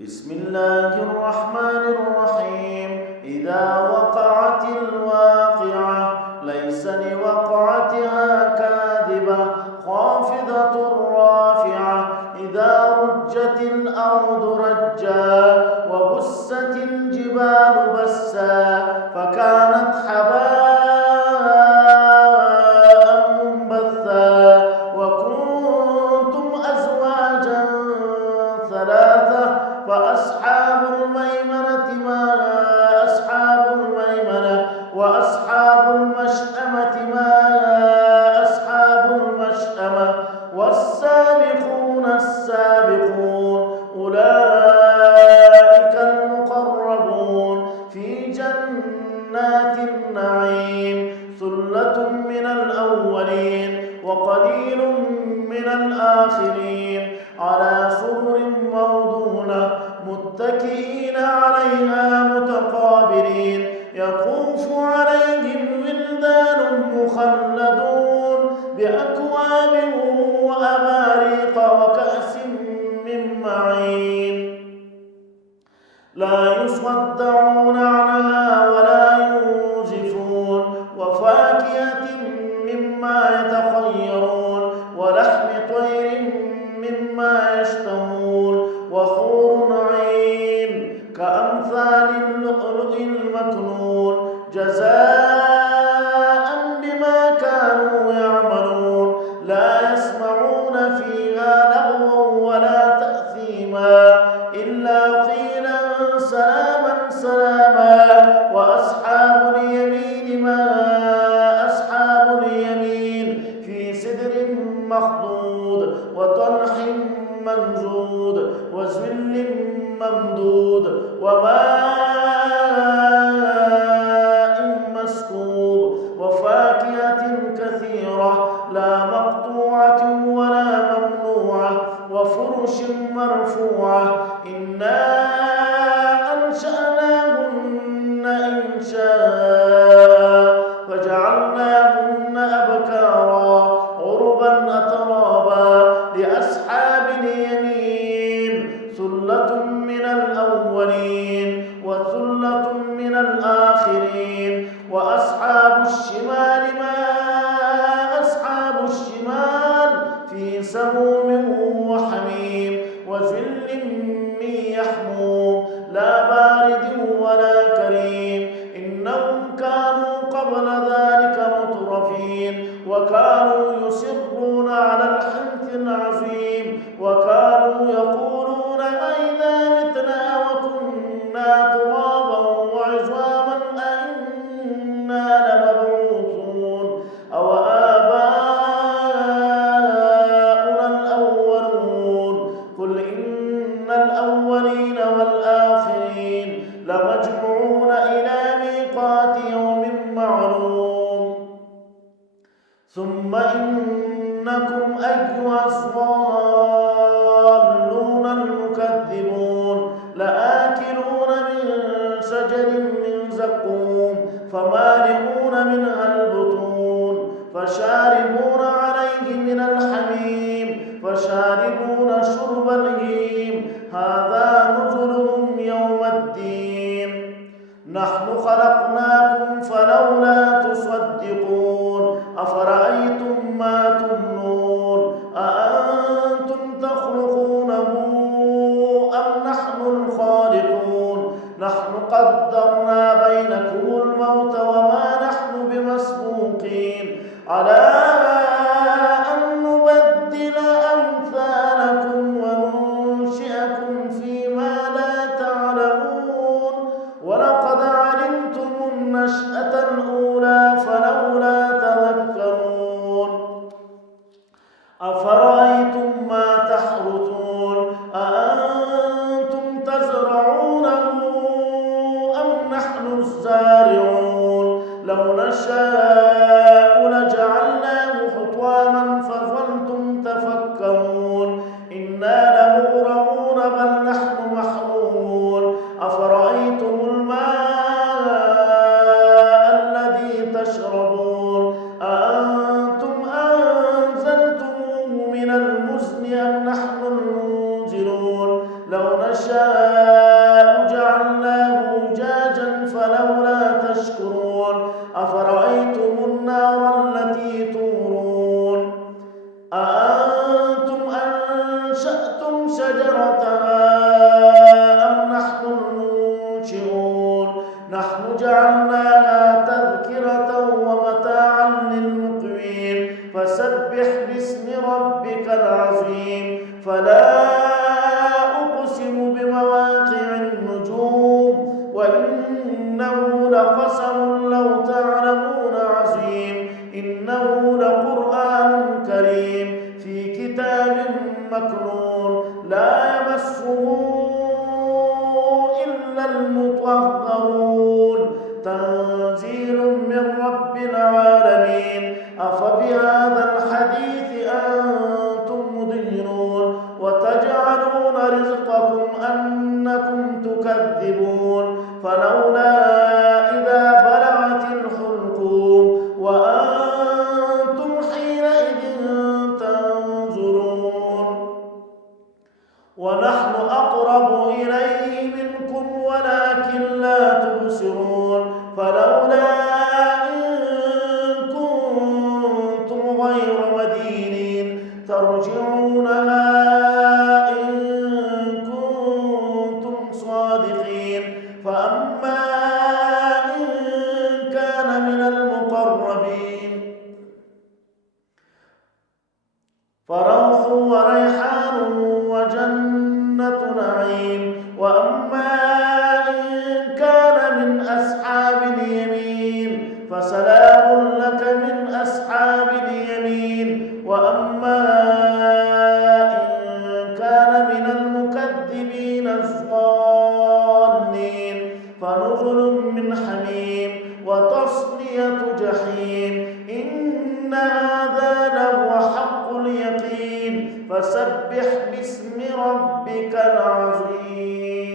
بسم الله الرحمن الرحيم. إذا وقعت الواقعة ليس لوقعتها كاذبة خافضة رافعة. إذا رجت الأرض رجا وبست الجبال بسا فكانت حباء منبثا وكنتم أزواجا ثلاثة فأصحاب الميمنة ما أصحاب الميمنة وأصحاب المشأمة ما أصحاب المشأمة والسابقون السابقون أولئك المقربون في جنات النعيم. ثلة من الأولين وقليل من الآخرين على سرر موضونة متكئين عليها متقابلين. يطوف عليهم ولدان مخلدون بأكواب وأباريق وكأس من معين لا يصدعون عنها ولا ينزفون وفاكهة مما يتخيرون ولحم طير مما يشتهون وحور عين كأمثال اللؤلؤ المكنون جزاء بما كانوا يعملون. لا يسمعون فيها لغوا ولا تأثيما إلا قيلا سلاما سلاما. وأصحاب اليمين ما أصحاب اليمين في سدر مخضود وطلح منضود وظل ممدود وماء مسكوب وفاكهة كثيرة لا مقطوعة ولا ممنوعة وفرش مرفوعة. إنا أنشأناهن إنشاء فجعلناهن أبكارا عربا أترابا لأصحاب اليمين. ثلة من الأولين وثلة من الآخرين. وأصحاب الشمال ما أصحاب الشمال في سموم وحميم وظل من يحموم لا بارد ولا كريم. إنهم كانوا قبل ذلك مترفين وكانوا يصرون على الحنث العظيم وكانوا يقولون أئذا متنا وكنا ترابا وعظاما أئنا لمبعوثون أو آباؤنا الأولون. قل إن الأولين والآخرين لمجموعون إلى ميقات يوم معلوم. ثم إنكم أيها الضالون المكذبون لآكلون من شجر من زقوم فمالئون منها البطون فشاربون عليه من الحميم فشاربون شرب الهيم. هذا نزلهم يوم الدين. نحن خلقناكم فلولا تصدقون. أفرأيتم ما تمنون أأنتم تخلقونه أم نحن الخالقون. نحن قدرنا بينكم الموت وما نحن بمسبوقين على أن نبدل أمثالكم وننشئكم فيما لا تعلمون. ولقد علمتم النشأة الأولى فلولا تذكرون. أفرأيتم ما تحرثون أأنتم تزرعونه أم نحن الزارعون. لو نشاء لجعلناه حطاما فظلتم تفكرون. إنا لمغرمون بل نحن محرومون. أفرأيتم الماء الذي تشربون أأنتم أنزلتموه من المزن أم نحن المنزلون. لو نشاء جعلناه أجاجا فلولا تشكرون أفرأيتم النار التي تورون أأنتم أنشأتم شجرتها أم نحن المنشئون نحن جعلناها تذكرة ومتاعا للمقوين فسبح باسم ربك العظيم فلا أقسم بمواقع النجوم وإنه لقسم لو تعلمون عظيم إنه لقرآن كريم في كتاب مكنون لا يمسه إلا المطهرون تنزيل من رب العالمين أفبهذا الحديث أنتم مدهنون وتجعلون رزقكم أنكم تكذبون فلولا إذا بلغت الحلقوم وأنتم حينئذ تنظرون ونحن أقرب إليه منكم ولكن لا تبصرون فلولا إن كنتم غير مدينين ترجعونها إن كنتم صادقين فأما إن كان من المقربين فروح وريحان وجنة نعيم وأما إن كان من أصحاب اليمين فسلام لك من أصحاب اليمين وأما إن كان من المكذبين الضالين فنزل من حميم وتصلية جحيم إن هذا لهو حق اليقين فسبح باسم ربك العظيم